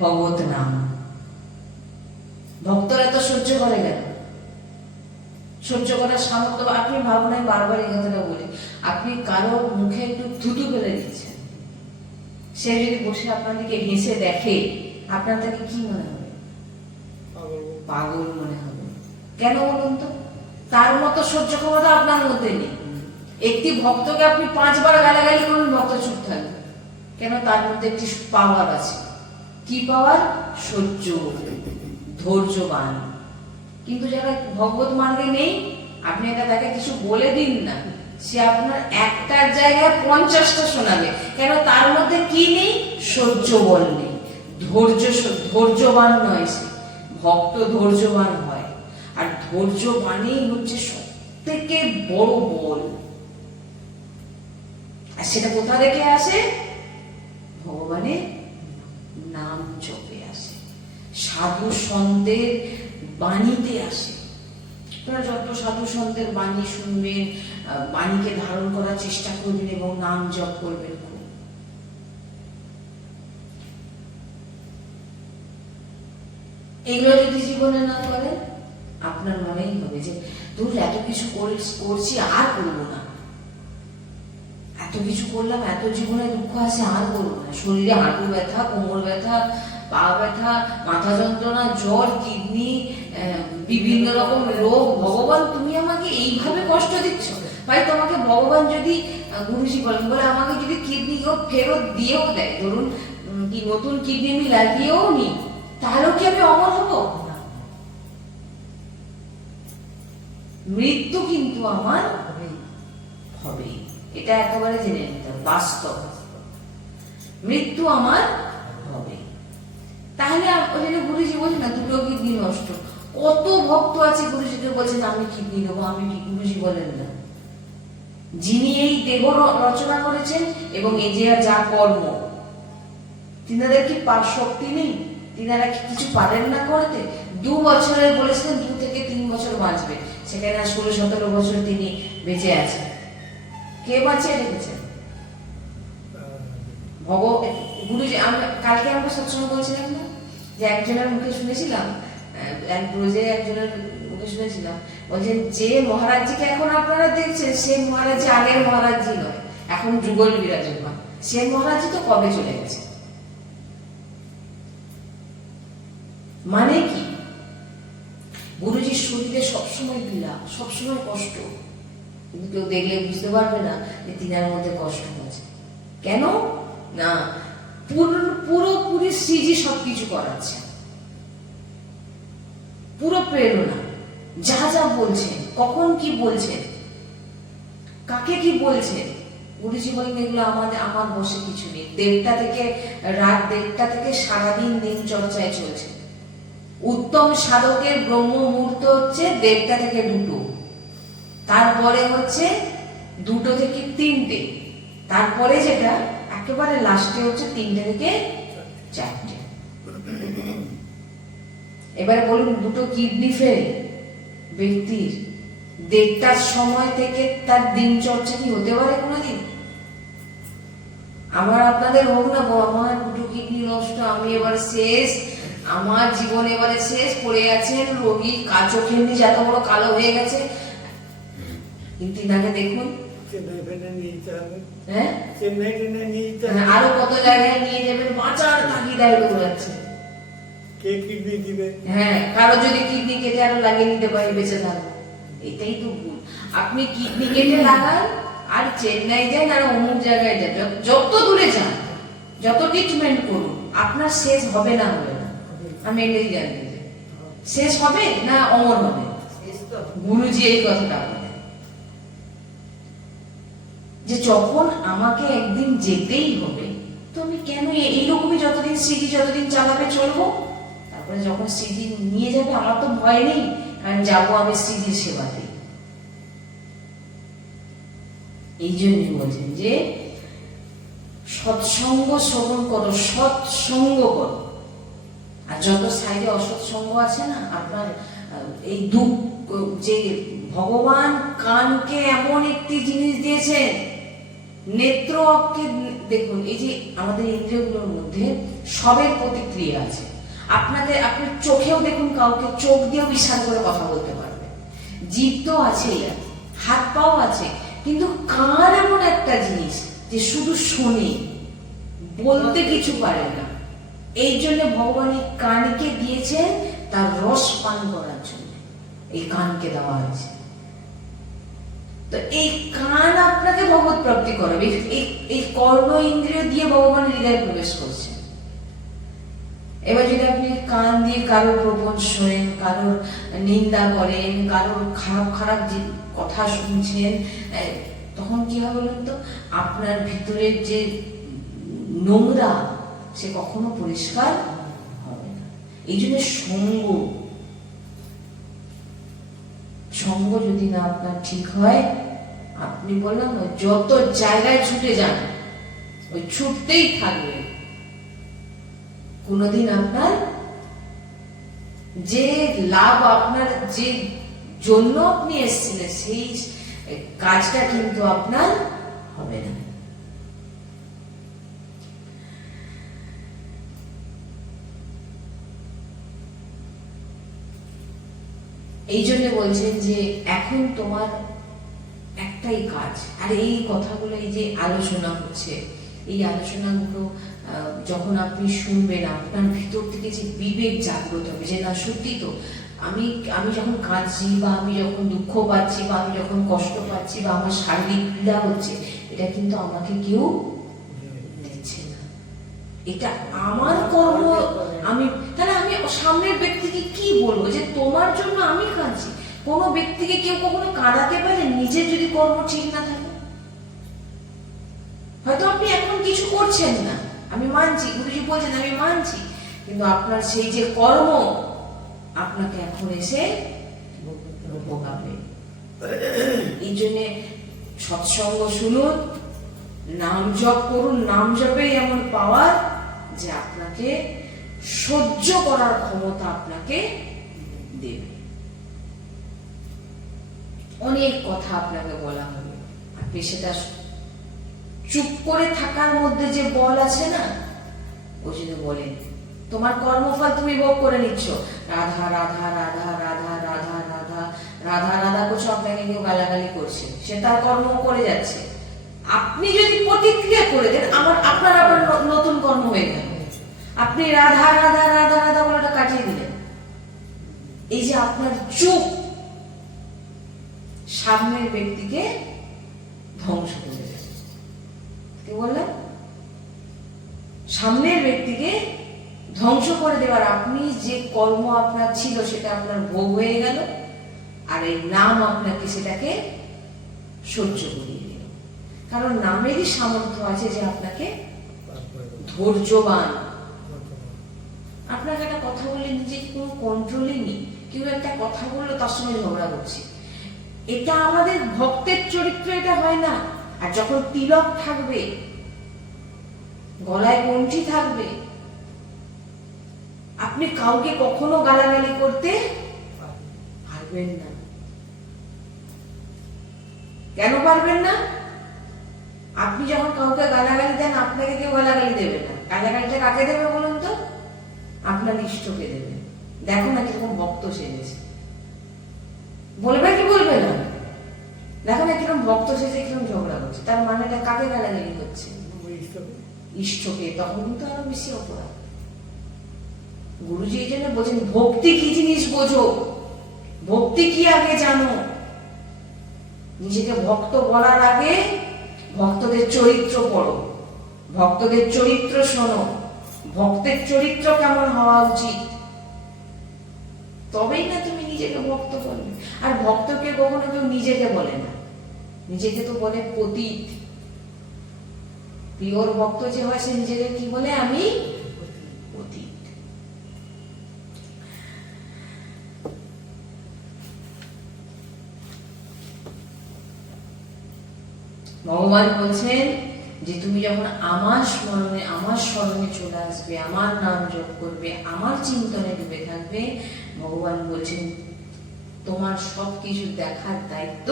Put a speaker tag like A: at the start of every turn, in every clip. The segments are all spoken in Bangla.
A: ভগবত নাম। ভক্তরা তো সহ্য করে গেল সহ্য করার সামর্থ্য আপনি ভাবনায় বারবার এই কথাটা বলি আপনি কারও মুখে একটু থুতু ফেলে দিচ্ছেন। সে যদি বসে আপনার দিকে হেসে দেখে আপনার তাকে কি মনে হবে? পাগল। মনে হবে। কেন বলুন তো? তার মতো সহ্য ক্ষমতা আপনার মধ্যে নেই। একটি ভক্তকে আপনি পাঁচবার গালাগালি করুন ভক্ত চুপ থাকবে। কেন তার মধ্যে একটি পাওয়ার আছে? কি পাওয়ার? সহ্য ধৈর্যবান। কিন্তু যারা ভগবত মার্গে নেই, আপনি এটা তাকে কিছু বলে দিন না। সে আপনার একটার জায়গায় পঞ্চাশটা শোনাবে। কেন? তার মধ্যে কি নেই? সহ্য বল নেই। ধৈর্য ধৈর্যবান নয় সে। ভক্ত ধৈর্যবান হয়। আর ধৈর্য মানেই হচ্ছে সব থেকে বড় বল। আর সেটা কোথা থেকে আসে? ভগবানের নাম চপে আসে। সাধু সন্তের বাণীতে আসে। আপনারা যত সাধু সন্তের বাণী শুনবেন বাণীকে ধারণ করার চেষ্টা করবেন এবং নাম জপ করবেন। এগুলো যদি জীবনে না করেন, আপনার মনেই হবে যে দূর এত কিছু করছি, আর করব না। এত কিছু করলাম, এত জীবনে দুঃখ আছে, আর করব না। শরীরে হাঁটু ব্যথা, কোমর ব্যথা, পা ব্যথা, মাথা যন্ত্রণা, জ্বর, কিডনি বিভিন্ন রকম রোগ। ভগবান, তুমি আমাকে এইভাবে কষ্ট দিচ্ছ? ভাই, তোমাকে ভগবান যদি গুরুজি বলেন, বলে আমাকে যদি কিডনি কেউ ফেরত দিয়েও দেয়, ধরুন কি নতুন কিডনি আমি লাগিয়েও নি তাহলেও কি আমি অমর হব। মৃত্যু কিন্তু আমার হবে হবেই। এটা একেবারে জেনে নিতে বাস্তব। মৃত্যু আমার হবে। তাহলে ওই জন্য গুরুজি বলছে না, দুটো কিডনি নষ্ট। কত ভক্ত আছে গুরুজিকে বলছেন আমি কিডনি দেবো, আমি কি গুরুজি বলেন না। যিনি এই দেহ রচনা করেছেন এবং এই যে যা কর্ম, তিনাদের কি পার শক্তি নেই? তিনারা কি কিছু পারেন না করতে? দু বছরের বলেছিলেন, দু থেকে তিন বছর বাঁচবে। সেখানে ষোলো সতেরো বছর তিনি বেঁচে আছেন। কে বাঁচিয়ে রেখেছেন ভগ গুরুজি কালকে আমরা সৎসঙ্গ বলছিলাম না? যে একজনের মুখে শুনেছিলাম এক রোজে একজনের মুখে শুনেছিলাম বলছেন যে মহারাজজিকে এখন আপনারা দেখছেন, সে মহারাজ আগের মহারাজজি নয়, এখন যুগল বিরাজমান। সে মহারাজজি তো কবে চলে গেছে? মানে কি? গুরুজির শরীরে সবসময় পীড়া, সবসময় কষ্ট। কিন্তু কেউ দেখলে বুঝতে পারবে না যে তিনার মধ্যে কষ্ট হচ্ছে কেন? না, পুরো- পুরোপুরি শ্রীজি সবকিছু করাচ্ছে। পুরো প্রেরণা। যা যা বলছেন কখন কি বলছেন কাকে কি বলছেন গুরুজি বলেন এগুলো আমাদের, আমার বসে কিছু নেই। দেড়টা থেকে, রাত দেড়টা থেকে সারাদিন দিন চর্চায় চলছে। উত্তম সাধকের ব্রহ্ম মুহূর্ত হচ্ছে দেড়টা থেকে দুটো। তারপরে হচ্ছে দুটো থেকে তিনটে। তারপরে যেটা, একেবারে লাস্টে হচ্ছে তিনটে থেকে চারটে। এবারে বলুন, দুটো কিডনি ফেল ব্যক্তির দেড়টার সময় থেকে তার দিন চর্চা কি হতে পারে কোনোদিন? আমার আপনাদের হোক না আমার দুটো কিডনি নষ্ট, আমি এবার শেষ, আমার জীবন এবারে শেষ, পড়ে আছেন, রোগী কাচো খেমনি যত বড় কালো হয়ে গেছে কিন্তু তিনাকে দেখুন
B: নিয়ে যেতে হবে।
A: হ্যাঁ? হ্যাঁ, আরও কত জায়গায় নিয়ে যাবেন? বাঁচার তাগিদায় দৌড়াচ্ছে
B: কে কিডনি দিবে?
A: হ্যাঁ কারও যদি কিডনি কেটে আরও লাগিয়ে নিতে পারি বেঁচে থাকব এটাই তো ভুল। আপনি কিডনি কেটে লাগান আর চেন্নাই যান আর অমুক জায়গায় যান। যত- যত দূরে যান যত ট্রিটমেন্ট করুন আপনার শেষ হবে না হবে না আমি এটাই জানতে চাই। শেষ হবে না অমর হবে? গুরুজি এই কথাটা যে যখন আমাকে একদিন যেতেই হবে, তো আমি কেন এইরকমই যতদিন স্মৃতি যতদিন চালাবে চলবো? তারপরে যখন স্মৃতি নিয়ে যাবে, আমার তো ভয় নেই, কারণ যাব আমি স্মৃতির সেবাতে। এই জন্যই বলছেন যে, সৎসঙ্গ শ্রবণ করো, সৎসঙ্গ করো। আর যত সাইডে অসৎসঙ্গ আছে না, আপনার এই দুঃখ, যে ভগবান কানকে এমন একটি জিনিস দিয়েছেন নেত্র অক্ষে দেখুন, এই যে আমাদের ইন্দ্রিয়গুলোর মধ্যে সবের প্রতিক্রিয়া আছে। আপনাদের আপনি চোখেও দেখুন কাউকে, চোখ দিয়েও ইশারা করে কথা বলতে পারবে। জিভ তো আছেই, হাত পাও আছে, কিন্তু কান এমন একটা জিনিস যে শুধু শোনে, বলতে কিছু পারে না। এই জন্য ভগবান এই কানকে দিয়েছেন, তার রস পান করার জন্য। এই কানকে দেওয়া হয়েছে। তো এই কান আপনাকে ভগবত প্রাপ্তি করাবে। এই- এই কর্ণ ইন্দ্রিয় দিয়ে ভগবান হৃদয়ে প্রবেশ করছে। এবার যদি আপনি কান দিয়ে কারোর প্রবণ শোনেন, কারোর নিন্দা করেন, কারোর খারাপ খারাপ যে কথা শুনছেন তখন কি হবে বলুন তো? আপনার ভিতরের যে নোংরা, সে কখনো পরিষ্কার হবে না। এই জন্য সঙ্গ সঙ্গ যদি না আপনার ঠিক হয় আপনি বললাম না, যত জায়গায় ছুটে যান ওই ছুটতেই থাকবে। কোনোদিন আপনার যে লাভ আপনার যে জন্য আপনি এসেছিলেন সেই কাজটা কিন্তু আপনার হবে না। এই জন্য বলছেন যে এখন তোমার একটাই কাজ। আর এই কথাগুলো, এই যে আলোচনা হচ্ছে, এই আলোচনাগুলো যখন আপনি শুনবেন, আপনার ভিতর থেকে যে বিবেক জাগ্রত হবে যে, না, সত্যি তো, আমি আমি যখন কাঁদছি বা আমি যখন দুঃখ পাচ্ছি বা আমি যখন কষ্ট পাচ্ছি বা আমার শারীরিক পীড়া হচ্ছে, এটা কিন্তু আমাকে কেউ দিচ্ছে না। এটা আমার কর্ম, আমি, তাহলে সামনের ব্যক্তিকে কি বলব? যে তোমার জন্য আমি কাঁদছি। কোনো ব্যক্তিকে কেউ কখনো কাঁদাতে পারে? নিজের যদি কর্ম ঠিক না থাকে। হয়তো আপনি এখন কিছু করছেন না। আমি মানছি, গুরুজি বলছেন, আমি মানছি। কিন্তু আপনার সেই যে কর্ম, আপনাকে এখন এসে ভোগাবে এই জন্যে সৎসঙ্গ শুনুন, নাম জপ করুন। নাম জপেই এমন পাওয়ার যে আপনাকে সহ্য করার ক্ষমতা আপনাকে দেবে। অনেক কথা আপনাকে বলা হবে। আপনি সেটা চুপ করে থাকার মধ্যে যে বল আছে না ওই জন্য বলেন তোমার কর্মফল তুমি ভোগ করে নিচ্ছ। রাধা রাধা রাধা রাধা রাধা রাধা রাধা রাধা করছ আপনাকে কেউ গালাগালি করছে। সে তার কর্ম করে যাচ্ছে। আপনি যদি প্রতিক্রিয়া করে দেন, আমার, আপনার আবার নতুন কর্ম হয়ে গেল। আপনি রাধা রাধা রাধা রাধা বলাটা কাটিয়ে দিলেন। এই যে আপনার চুপ, সামনের ব্যক্তিকে ধ্বংস করে দেবে কি বললেন? সামনের ব্যক্তিকে ধ্বংস করে দেওয়ার আপনি যে কর্ম আপনার ছিল সেটা আপনার ভোগ হয়ে গেল, আর এই নাম আপনাকে সেটাকে সহ্য করিয়ে দিল। কারণ নামেরই সামর্থ্য আছে যে আপনাকে ধৈর্যবান আপনাকে একটা কথা বললে নিজের কোনো কন্ট্রোলই নেই। কেউ একটা কথা বলল, তার সঙ্গে ঝগড়া করছে। এটা আমাদের ভক্তের চরিত্র, এটা হয় না। আর যখন তিলক থাকবে, গলায় কণ্ঠি থাকবে, আপনি কাউকে কখনো গালাগালি করতে পারবেন না। কেন পারবেন না? আপনি যখন কাউকে গালাগালি দেন, আপনাকে কেউ গালাগালি দেবে না। গালাগালিটা কাকে দেবে বলুন তো? আপনার ইষ্টকে দেবে। দেখো না কীরকম ভক্ত সেজেছে বলবে কি বলবে না? দেখো না কীরকম ভক্ত সেজে কীরকম ঝগড়া করছে। তার মানেটা কাকে গালাগালি করছে? ইষ্টকে তখন কিন্তু আরও বেশি অপরাধ। গুরুজি এই জন্য বলছেন, ভক্তি কি জিনিস বোঝো? ভক্তি কি আগে জানো? নিজেকে ভক্ত বলার আগে ভক্তদের চরিত্র পড়ো। ভক্তদের চরিত্র শোনো। ভক্তের চরিত্র কেমন হওয়া উচিত? তবেই না তুমি নিজেকে ভক্ত বলবে। আর ভক্তকে কখনো কেউ নিজেকে বলে না। নিজেকে তো বলে পতীত। পিওর ভক্ত যে হয় সে নিজেকে কি বলে? আমি ভগবান বলছেন যে তুমি যখন আমার স্মরণে আমার স্মরণে চলে আসবে, আমার নাম জপ করবে, আমার চিন্তনে ডুবে থাকবে, ভগবান বলছেন, তোমার সব কিছু দেখার দায়িত্ব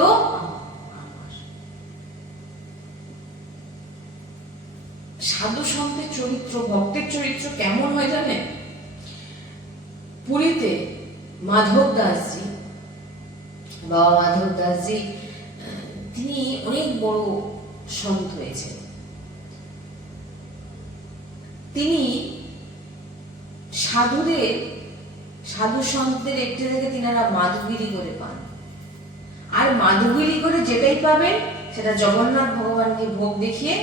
A: সাধু সন্তের চরিত্র, ভক্তের চরিত্র কেমন হয় জানেন? পুরীতে মাধব দাসজি, বাবা মাধব দাসজি, তিনি অনেক বড় সন্ত হয়েছেন। তিনি সাধুদের, সাধু সন্তদের একটি থেকে তিনারা মাধুগিরি করে পান। আর মাধুগিরি করে যেটাই পাবেন, সেটা জগন্নাথ ভগবানকে ভোগ দেখিয়ে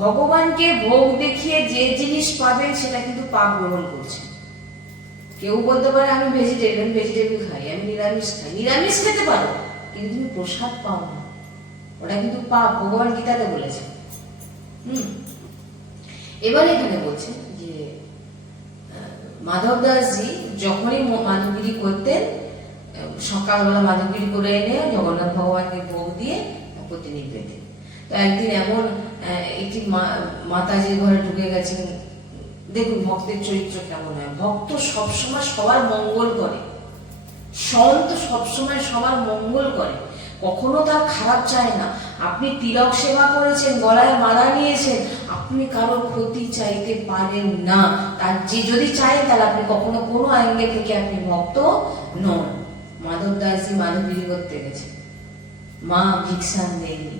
A: ভগবানকে ভোগ দেখিয়ে যে জিনিস পাবেন, সেটা কিন্তু পাপ গ্রহণ করছে। কেউ বলতে পারে, আমি ভেজিটেরিয়ান ভেজিটেবল খাই, আমি নিরামিষ খাই। নিরামিষ খেতে পারো, কিন্তু তুমি প্রসাদ পাও না। ওটা কিন্তু পাপ, ভগবান গীতাতে বলেছে হুম? এবার এখানে বলছে যে, মাধব দাসজি যখনই মাধবগিরি করতেন, সকালবেলা মাধবগিরি করে এনে জগন্নাথ ভগবানকে ভোগ দিয়ে তারপর তিনি পেতেন তো একদিন এমন একটি মাতাজির ঘরে ঢুকে গেছেন, দেখুন ভক্তের চরিত্র কেমন হয়। ভক্ত সবসময় সবার মঙ্গল করে। সন্ত সবসময় সবার মঙ্গল করে। কখনো তার খারাপ চায় না। আপনি তিলক সেবা করেছেন, গলায় মালা নিয়েছেন আপনি কারোর ক্ষতি চাইতে পারেন না। তার যে যদি চায়, তাহলে আপনি কখনো কোনো অ্যাঙ্গেল থেকে আপনি ভক্ত নন। মাধব দাসজি মাধবগিরি করতে গেছে মা ভিক্ষান দেয়নি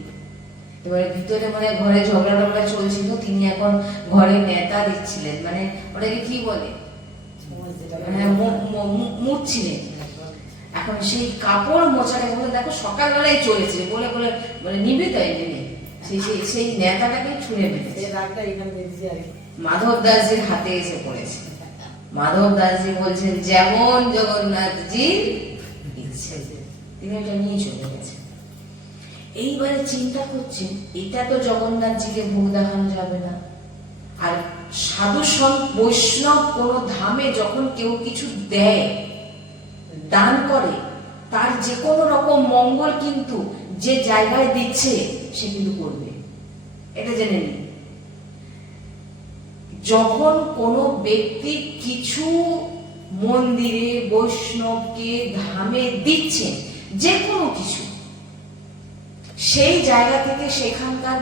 A: এবারে ভিতরে মানে ঘরে ঝগড়া টগড়া চলছিল, তিনি এখন ঘরে নেতা দিচ্ছিলেন। মানে ওটাকে কি বলে? হ্যাঁ মুড়ছিলেন। এখন সেই কাপড় মোছাটা বলে দেখো সকালবেলায় চলেছে। বলে বলে বলে নিবে তাই নেবে সেই সেই নেতাটাকে ছুঁড়ে মেরেছে। মাধব দাসজির হাতে এসে পড়েছে। মাধব দাসজি বলছেন যেমন জগন্নাথজির ইচ্ছে তিনি ওটা নিয়ে চলে গেছেন। এইবারে চিন্তা করছেন এটা তো জগন্নাথজিকে ভোগ দেখানো যাবে না। আর সাধু বৈষ্ণব কোন ধামে যখন কেউ কিছু দেয় দান করে তার যে কোনো রকম মঙ্গল কিন্তু যে জায়গায় দিচ্ছে সে কিন্তু করবে। এটা জেনে নিন। যখন কোনো ব্যক্তি কিছু মন্দিরে, বৈষ্ণবকে, ধামে দিচ্ছে, যে কোনো কিছু, সেই জায়গা থেকে সেখানকার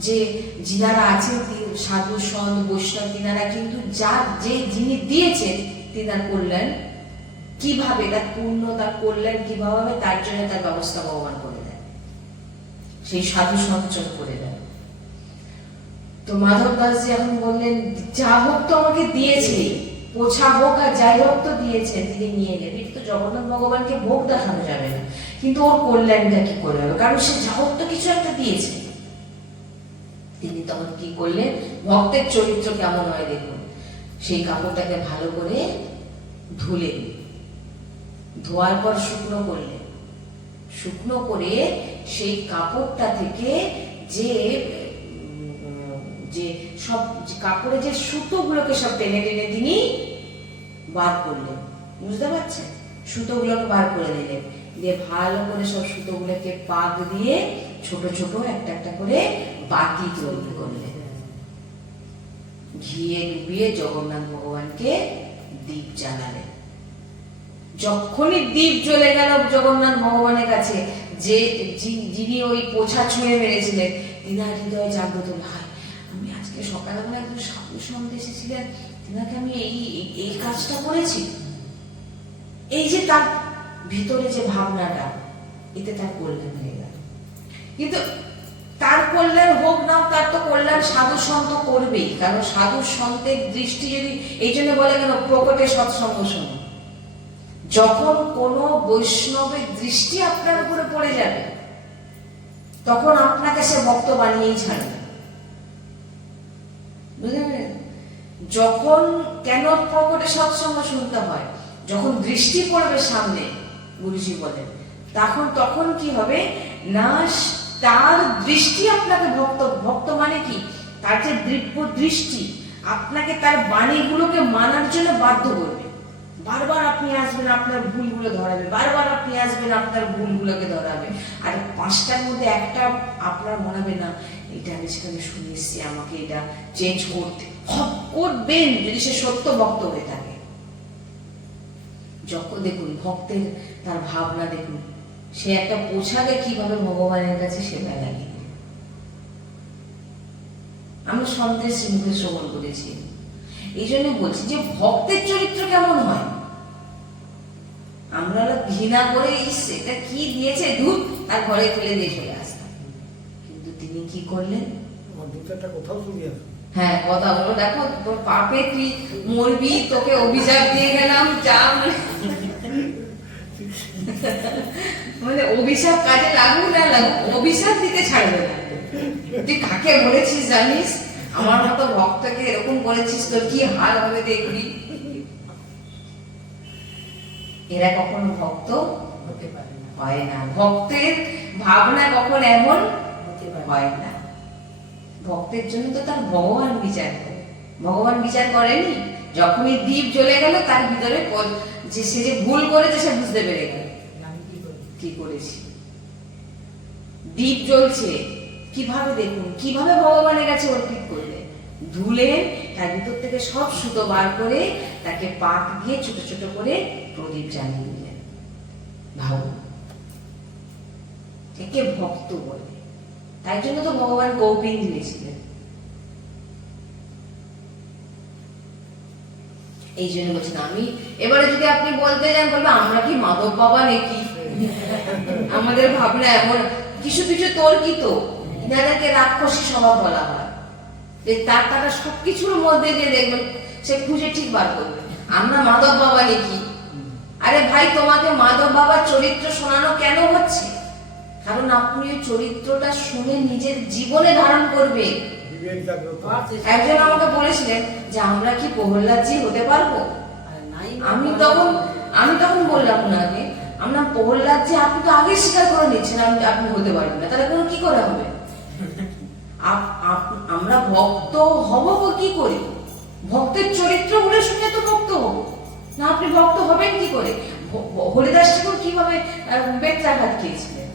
A: যে যিনারা আছেন সাধু সন্ত, বৈষ্ণব, তিনারা কিন্তু যার যে যিনি দিয়েছেন, তিনার কল্যাণ, কীভাবে তার পূর্ণ তার কল্যাণ কীভাবে তার জন্য তার ব্যবস্থা ভগবান করে দেন সেই সাধু সঞ্চয় করে দেন তো মাধব দাসজি এখন বললেন, যা হোক তো আমাকে দিয়েছে পোছা হোক আর যাই হোক তো দিয়েছেন তিনি নিয়ে নেন এটা তো জগন্নাথ ভগবানকে ভোগ দেখানো যাবে না। কিন্তু ওর কল্যাণটা কি করে হবে? কারণ সে যা হোক তো কিছু একটা দিয়েছে। তিনি তখন কি করলেন, ভক্তের চরিত্র কেমন হয় দেখুন। সেই কাপড়টাকে ভালো করে ধুলেন ধোয়ার পর শুকনো করলেন। শুকনো করে সেই কাপড়টা থেকে যে যে সব কাপড়ে যে সুতোগুলোকে সব টেনে টেনে তিনি বার করলেন। বুঝতে পারছেন? সুতোগুলোকে বার করে দিলেন। দিয়ে ভালো করে সব সুতোগুলোকে পাক দিয়ে ছোট ছোট একটা একটা করে বাটি তৈরি করলেন। ঘিয়ে ডুবিয়ে জগন্নাথ ভগবানকে দীপ জ্বালালেন। যখনই দ্বীপ জ্বলে গেল জগন্নাথ ভগবানের কাছে যে যিনি ওই পোছা ছুঁয়ে মেরেছিলেন, তিনার হৃদয়ে জাগ্রত হায় আমি আজকে সকালবেলা একজন সাধু সন্ধ্যে এসেছিলেন, তিনাকে আমি এই- এই কাজটা করেছি। এই যে তার ভিতরে যে ভাবনাটা, এতে তার কল্যাণ হয়ে গেল। কিন্তু তার কল্যাণ হোক না তার তো কল্যাণ সাধু সন্ত করবেই। কারণ সাধু সন্তের দৃষ্টি যদি এই জন্য বলে কেন, প্রকটে সৎসঙ্গ শোনো। যখন কোনো বৈষ্ণবের দৃষ্টি আপনার উপরে পড়ে যাবে, তখন আপনাকে সে ভক্ত বানিয়েই ছাড়বে। বুঝলেন? যখন কেন প্রকটে সৎসঙ্গ শুনতে হয়, যখন দৃষ্টি পড়বে সামনে, গুরুজি বলেন, তখন তখন কি হবে? না তার দৃষ্টি আপনাকে ভক্ত ভক্ত মানে কি? তার যে দিব্য দৃষ্টি, আপনাকে তার বাণীগুলোকে মানার জন্য বাধ্য করবে। বারবার আপনি আসবেন, আপনার ভুলগুলো ধরাবে বারবার আপনি আসবেন, আপনার ভুলগুলোকে ধরাবে আর পাঁচটার মধ্যে একটা আপনার মনে হবে না, এটা আমি সেখানে শুনে এসেছি, আমাকে এটা চেঞ্জ করতে। করবেন যদি সে সত্য ভক্ত হয়ে থাকে। যখন দেখুন, ভক্তের তার ভাবনা দেখুন, সে একটা পোশাকে কীভাবে ভগবানের কাছে সেবা লাগে আমি সন্দেশ মুখে শ্রবণ করেছি। এই জন্য বলছি যে ভক্তের চরিত্র কেমন হয়? আমরা ঘৃণা করে ইস এটা কি দিয়েছে? দুধ তার ঘরে ফেলে দিয়ে চলে আসতাম। কিন্তু তিনি কি করলেন? হ্যাঁ কথা হলো দেখো তোর পাপে তুই মরবি তোকে অভিশাপ দিয়ে গেলাম যা মানে মানে অভিশাপ কাজে লাগুক না লাগুক অভিশাপ দিতে ছাড়বে না। তুই কাকে বলেছিস জানিস? আমার মতো ভক্তকে এরকম করেছিস তোর কি হাল হবে দেখবি? এরা কখনো ভক্ত
C: হতে পারে না।
A: হয় না। ভক্তের ভাবনা কখন এমন?
C: হতে পারে
A: হয় না। ভক্তের জন্য তো তার ভগবান বিচার করে। ভগবান বিচার করেনি? যখনই দ্বীপ জ্বলে গেল তার ভিতরে যে সে যে ভুল করেছে সে বুঝতে পেরে গেল।
C: আমি কি করি?
A: কি করেছি? দ্বীপ জ্বলছে। কীভাবে দেখুন, কীভাবে ভগবানের কাছে অর্পিত করলে? ধুলে তার ভিতর থেকে সব সুতো বার করে তাকে পাক দিয়ে ছোট ছোট করে প্রদীপ জ্বালিয়ে দিলেন। ভাবুন, একে ভক্ত বলে। তাই জন্য তো ভগবান কৌপিন দিয়েছিলেন এই জন্য বলছেন আমি এবারে যদি আপনি বলতে যান, বলবে আমরা কি মাধব বাবা নাকি? আমাদের ভাবনা এমন। কিছু কিছু তর্কিত যাদেরকে রাক্ষসী স্বভাব বলা হয়। যে তার তারা সবকিছুর মধ্যে দিয়ে দেখবেন সে খুঁজে ঠিক বার করবে। আমরা মাধব বাবা লিখি, আরে ভাই, তোমাকে মাধব বাবার চরিত্র শোনানো কেন হচ্ছে? কারণ আপনি ওই চরিত্রটা শুনে নিজের জীবনে ধারণ করবে। একজন আমাকে বলেছিলেন যে, আমরা কি প্রহ্লাদজি হতে পারব? আমি তখন আমি তখন বললাম ওনাকে, আমরা প্রহ্লাদ যে আপনি তো আগে স্বীকার করে নিচ্ছেন, আপনি হতে পারবেন না। তাহলে কোনো কি করে হবে? আমরা ভক্ত হব কি করে? ভক্তের চরিত্র বলে শুনে তো ভক্ত হব। না, আপনি ভক্ত হবেন কি করে? হরিদাস ঠাকুর কীভাবে বেত্রাঘাত খেয়েছিলেন?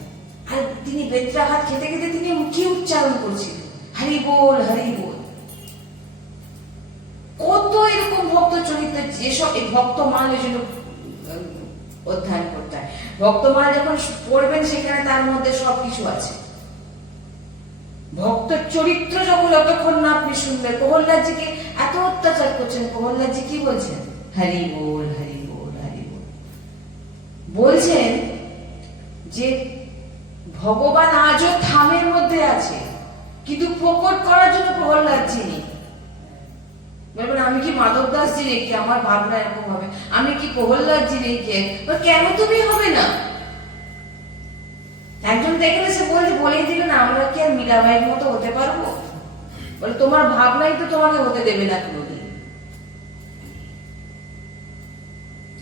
A: আর, তিনি বেত্রাঘাত খেতে খেতে তিনি কি উচ্চারণ করছিলেন? হরি বল হরি বল। কত এরকম ভক্ত চরিত্র যেসব, এই ভক্ত মাল এই জন্য অধ্যয়ন করতে হয়। ভক্ত মাল যখন পড়বেন, সেখানে তার মধ্যে সবকিছু আছে। ভক্ত চরিত্র যখন যতক্ষণ না আপনি শুনবেন প্রহ্লাদজিকে এত অত্যাচার করছেন প্রহ্লাদজি কি বলছেন? হরি বল হরি বল হরি বল। বলছেন যে ভগবান আজও থামের মধ্যে আছে কিন্তু প্রকট করার জন্য প্রহ্লাদজি নেই। বলবেন আমি কি মাধব দাস জি নাকি আমার ভাবনা এরকম হবে। আমি কি প্রহ্লাদ জি নাকি কেন তুমি হবে না? একজন দেখলে সে বলছে বলেই দিল না আমরা কি আর মীরাবাইয়ের মতো হতে পারব? বলে তোমার ভাবনাই তো তোমাকে হতে দেবে না কোনোদিন।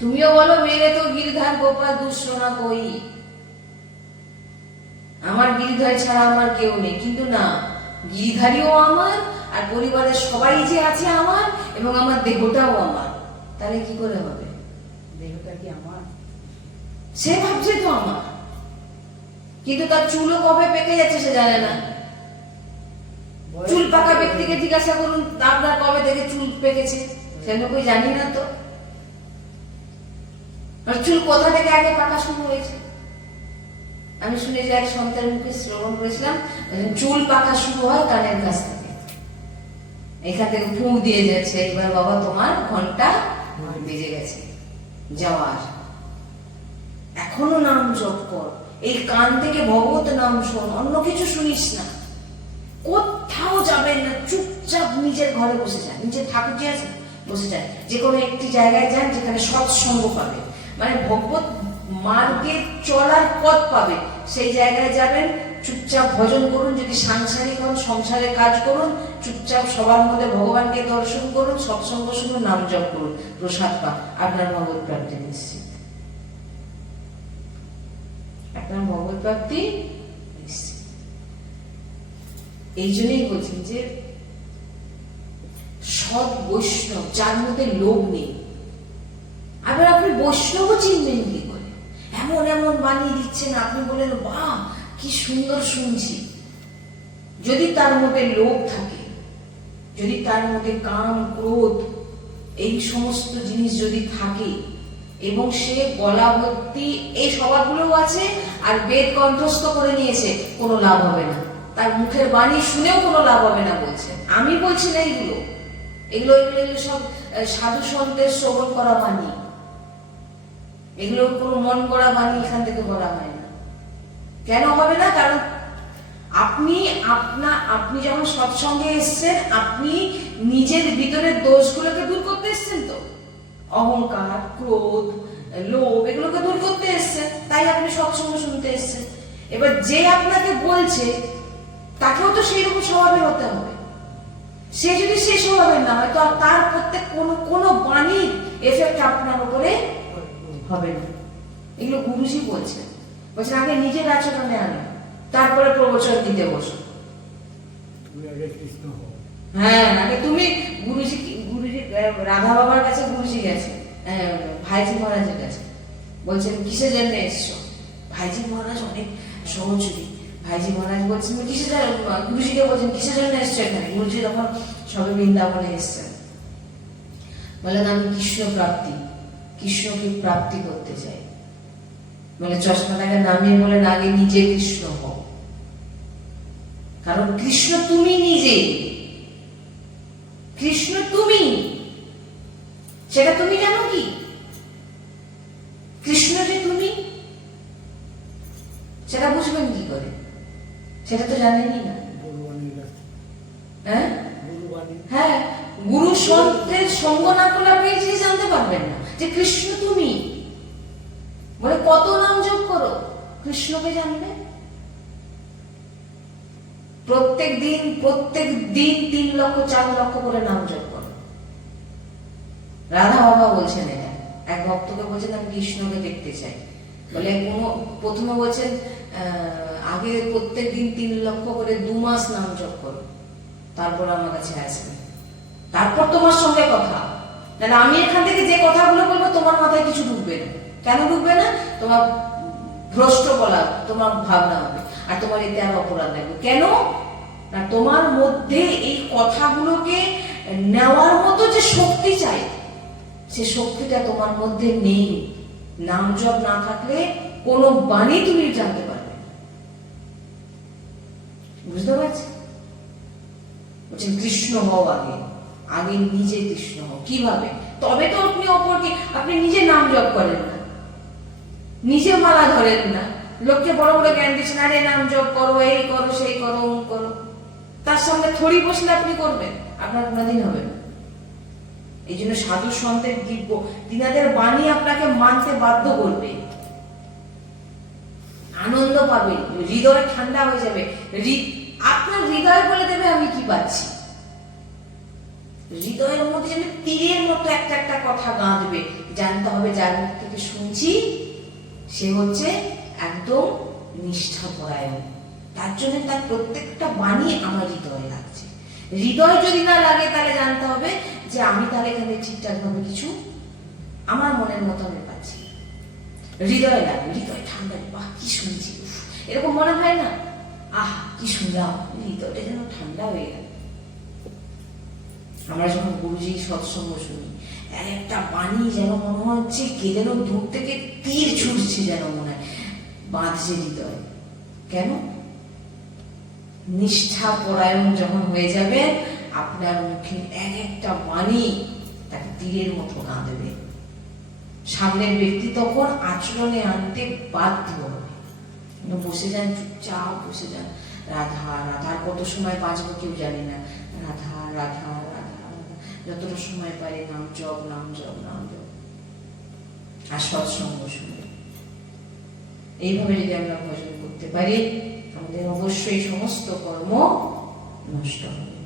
A: তুমিও বলো মেরে তো গিরধার গোপাল দুঃসনা কই? আমার গিরিধারী ছাড়া আমার কেউ নেই। কিন্তু না গিরিধারীও আমার আর পরিবারের সবাই যে আছে আমার এবং আমার দেহটাও আমার। তাহলে কি করে হবে?
C: দেহটা কি আমার?
A: সে ভাবছে তো আমার। কিন্তু তার চুলও কবে পেকে যাচ্ছে সে জানে না। চুল পাকা
C: কত?
A: ব্যক্তিকে জিজ্ঞাসা করুন আপনার কবে থেকে চুল পেকেছে সেটা কই জানি না তো। আর চুল কোথা থেকে আগে পাকা শুরু হয়েছে? আমি শুনেছি এক সন্তানের মুখে শ্রবণ করেছিলাম চুল পাকা শুরু হয় কানের কাছ থেকে। এখান থেকে ফু দিয়ে যাচ্ছে এবার বাবা তোমার ঘণ্টা বেজে গেছে। যাওয়ার। এখনও নাম জপ কর। এই কান থেকে ভগবত নাম শোন, অন্য কিছু শুনিস না। কোথাও যাবেন না, চুপচাপ নিজের ঘরে বসে যান। নিজের ঠাকুর যে আছে বসে যান। যে কোনো একটি জায়গায় যান যেখানে সৎসঙ্গ পাবে। মানে ভগবত মার্গে চলার পথ পাবে। সেই জায়গায় যাবেন, চুপচাপ ভজন করুন, যদি সাংসারিক হন, সংসারে কাজ করুন, চুপচাপ সবার মধ্যে ভগবানকে দর্শন করুন, সৎসঙ্গ শুনুন, নাম জপ করুন, প্রসাদ পা আপনার ভগবত প্রাপ্তি নিশ্চিত। আপনার ভগবত প্রাপ্তি এই জন্যই বলছেন যে সৎ বৈষ্ণব, যার মধ্যে লোভ নেই। আবার আপনি বৈষ্ণব চিনবেন কি করে? এমন এমন বানিয়ে দিচ্ছেন, আপনি বলেন বাহ, কি সুন্দর শুনছি। যদি তার মধ্যে লোভ থাকে, যদি তার মধ্যে কাম, ক্রোধ, এই সমস্ত জিনিস যদি থাকে এবং সে গলা ভর্তি এই স্বভাবগুলোও আছে আর বেদ কণ্ঠস্থ করে নিয়েছে, কোনো লাভ হবে না। তার মুখের বাণী শুনেও কোনো লাভ হবে না বলছে। আমি বলছি না এগুলো। এগুলো এগুলো এগুলো সব সাধু সন্তের শ্রবণ করা বাণী। এগুলো কোনো মন করা বাণী এখান থেকে বলা হয় না। কেন হবে না? কারণ আপনি আপনা, আপনি যখন সৎসঙ্গে এসছেন, আপনি নিজের ভিতরের দোষগুলোকে দূর অহংকার ক্রোধ লোভ এগুলোকে দূর করতে এসছেন তাই আপনি সৎসঙ্গ শুনতে এসছেন। এবার যে আপনাকে বলছে তাকেও তো সেই রকম স্বভাবের হতে হবে। সে যদি সে স্বভাবের না হয় তো তার প্রত্যেক কোনো কোনো বাণীর এফেক্ট আপনার উপরে হবে না। এগুলো গুরুজি বলছেন। বলছেন আগে নিজের আচরণে আনো তারপরে প্রবচন দিতে বসো। হ্যাঁ আগে তুমি গুরুজি আহ, রাধা বাবার কাছে গুরুজি গেছে। ভাইজি মহারাজের কাছে। বলছেন, কিসের জন্য এসছো? ভাইজি মহারাজ অনেক সহযোগী। ভাইজি মহারাজ বলছেন জন্য? গুরুজিকে বলছেন, কিসের জন্য এসছো এখানে? গুরুজি তখন সবে বৃন্দাবনে এসছেন। বলেন আমি কৃষ্ণ প্রাপ্তি, কৃষ্ণকে প্রাপ্তি করতে চাই। বলে চশমাটাকে নামিয়ে বলেন, আগে নিজে কৃষ্ণ হও। কারণ কৃষ্ণ তুমি নিজে। কৃষ্ণ তুমি। সেটা তুমি জানো কি? কৃষ্ণ যে তুমি, সেটা বুঝবেন কি করে? সেটা তো জানেনই না। হ্যাঁ? হ্যাঁ গুরু সন্তের সঙ্গ না করলে আপনি এই জিনিস জানতে পারবেন না যে কৃষ্ণ তুমি। বলে কত নাম যোগ করো? কৃষ্ণকে জানবে? প্রত্যেক দিন প্রত্যেক দিন তিন লক্ষ, চার লক্ষ করে নাম যোগ রাধা বাবা বলছেন এটা। এক ভক্তকে বলছেন, আমি কৃষ্ণকে দেখতে চাই। বলে কোনো, প্রথমে বলছেন আগে প্রত্যেক দিন তিন লক্ষ করে দু মাস নাম যোগ করো। তারপর আমার কাছে আসবে। তারপর তোমার সঙ্গে কথা। তাহলে আমি এখান থেকে যে কথাগুলো বলব, তোমার মাথায় কিছু ঢুকবে না। কেন ঢুকবে না? তোমার ভ্রষ্ট বলা, তোমার ভাবনা হবে। আর তোমার এতে আর অপরাধ লাগবে কেন? না, তোমার মধ্যে এই কথাগুলোকে নেওয়ার মতো যে শক্তি চাই সে শক্তিটা তোমার মধ্যে নেই। নাম জপ না থাকলে কোনো বাণী তুমি জানতে পারবে বুঝতে পারছি? বলছেন কৃষ্ণ হও আগে। আগে নিজে কৃষ্ণ হও। কীভাবে? তবে তো আপনি অপরকে, আপনি নিজে নাম জপ করেন না। নিজে মালা ধরেন না। লোককে বড় বড় জ্ঞান দিচ্ছেন, আরে নাম জপ করো, এই করো, সেই করো অমুক করো। তার সঙ্গে থড়ি বসলে আপনি করবেন। আপনার কোনোদিন হবে না। এই জন্য সাধু সন্তের দিব্য, তিনাদের বাণী আপনাকে মানতে বাধ্য করবে। আনন্দ পাবেন, হৃদয় ঠান্ডা হয়ে যাবে। আপনার হৃদয় বলে দেবে, আমি কি পাচ্ছি? হৃদয়ের মধ্যে যেন তীরের মতো একটা একটা কথা গাঁধবে জানতে হবে যার মুখ থেকে শুনছি, সে হচ্ছে একদম নিষ্ঠাপরায়ণ। তার জন্য তার প্রত্যেকটা বাণী আমার হৃদয়ে লাগছে। হৃদয় যদি না লাগে, তাহলে জানতে হবে যে আমি তাহলে এখানে ঠিকঠাক ভাবে কিছু আমার মনের মতো আমি পাচ্ছি। হৃদয় লাগবে, হৃদয় ঠান্ডা বাহ, কি শুনছি এরকম মনে হয় না? আহ, কি শুনলাম হৃদয়টা যেন ঠান্ডা হয়ে গেল। আমরা যখন গুরুজি সৎসঙ্গ শুনি, এক একটা বাণী যেন মনে হচ্ছে কে যেন দূর থেকে তীর ছুটছে যেন মনে হয়। বাঁধছে হৃদয়। কেন? নিষ্ঠা পরায়ণ যখন হয়ে যাবে আপনার মুখে এক একটা বাণী তাকে তীরের মতো কাঁদবে। সামনের ব্যক্তি তখন আচরণে আনতে বাধ্য হবে। বসে যান চুপচাপ, বসে যান। রাধা রাধার কত সময় বাঁচবো কেউ জানে না। রাধা রাধা রাধা। যতটা সময় পারে নাম জপ নাম জপ নাম জপ। আর সৎসঙ্গ শুনে। এইভাবে যদি আমরা ভজন করতে পারি, আমাদের অবশ্যই সমস্ত কর্ম নষ্ট হবে।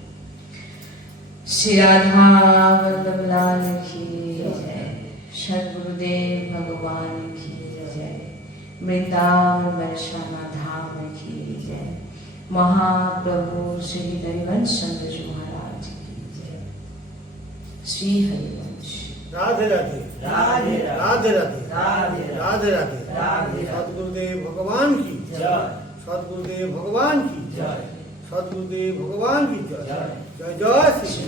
A: श्री राधा वल्लभ लाल की जय। सदगुरुदेव भगवान की जय। वृंदावन वर्षाना धाम की जय। महाप्रभु श्री हरिवंश चंद्र जी महाराज की जय। श्री हरिवंश।
D: राधे
B: राधे। राधे
D: राधे।
B: राधे राधे।
D: राधे
B: राधे। सदगुरुदेव भगवान
D: की
B: जय। सदगुरुदेव भगवान
D: की
B: जय। सदगुरुदेव भगवान की
D: जय।
B: জয় জয় শ্রী